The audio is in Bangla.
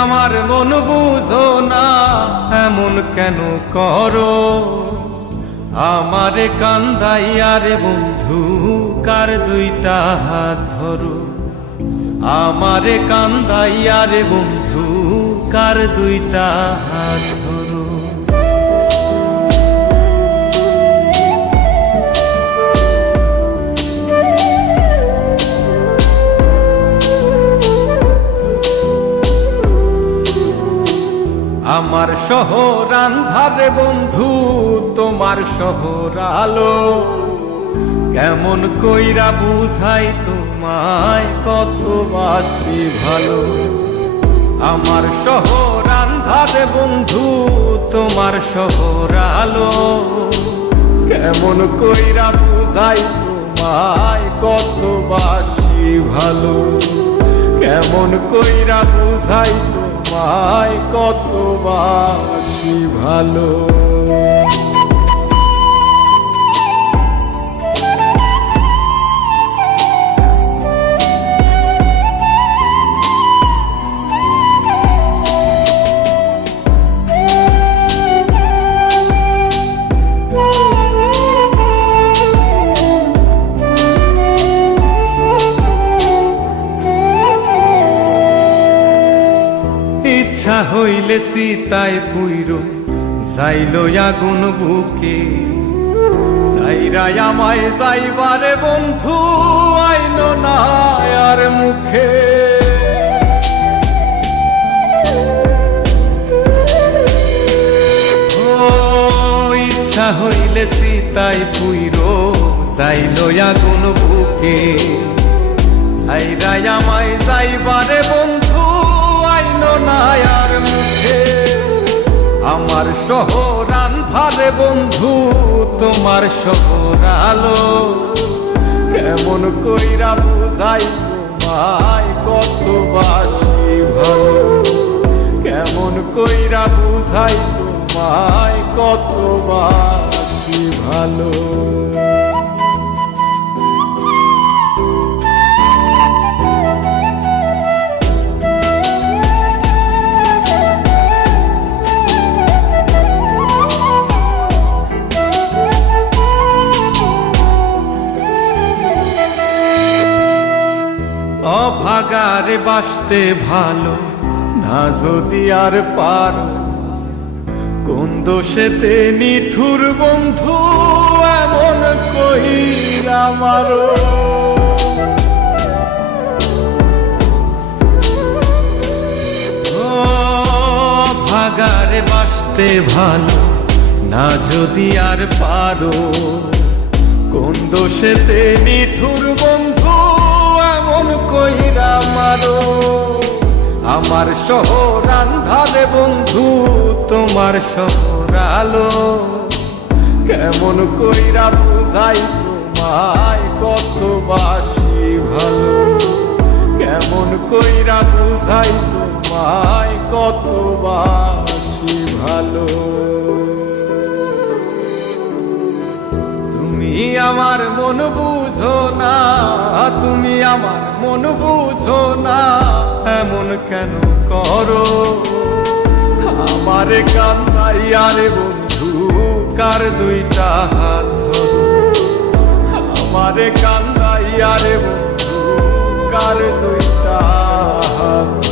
আমার মন বুঝো না, এমন কেন করো? আমারে কান্দাইয়া রে বন্ধু, কার দুইটা হাত ধরো। আমারে কান্দাইয়া রে বন্ধু, কার দুইটা হাত ধরো। আমার শহর আন্ধারে বন্ধু, তোমার শহর আলো। কেমন কইরা বুঝাই তোমায়, কত বাসি ভালো। আমার শহর আন্ধারে বন্ধু, তোমার শহর আলো। কেমন কইরা বুঝাই তোমায়, কত বাসি ভালো। কেমন কইরা বুঝাই তোমায়, কত বাসি ভালো। ইচ্ছা হইলে সীতায় পুইরো যাইল আগুন বুকে। যাইরাই আমায় যাইবারে বন্ধু, আইল না আর মুখে। ও ইচ্ছা হইলে সীতায় পুইরো যাইল আগুন বুকে। যাইরাই আমায় যাইবারে বন্ধু, আর মুখে। আমার শহর আন্ধারে বন্ধু, তোমার শহর আলো। কেমন কইরা বুঝাই তোমায়, কত বাসি ভালো। কেমন কইরা বুঝাই তোমায়, কত বাসি ভালো। অভাগারে বাসতে ভালো না যদি আর পারো। কোন দোষেতে নিঠুর বন্ধু, এমন কইরা মারো। অভাগারে বাসতে ভালো না যদি আর পারো। কোন দোষেতে নিঠুর বন্ধু, এমন কইরা মারো। আমার শহর আন্ধারে বন্ধু, তোমার শহর আলো। কেমন কইরা বুঝাই তোমায়, কত বাসি ভালো। কেমন কইরা বুঝাই তোমায়, কত বাসি ভালো। তুমি আমার মন বুঝো না, তুমি আমার মন বুঝো না, এমন কেন করো? আমারে কান্দাইয়া রে বন্ধু, কার দুইটা হাত ধরো। আমারে কান্দাইয়া রে বন্ধু, কার দুইটা হাত।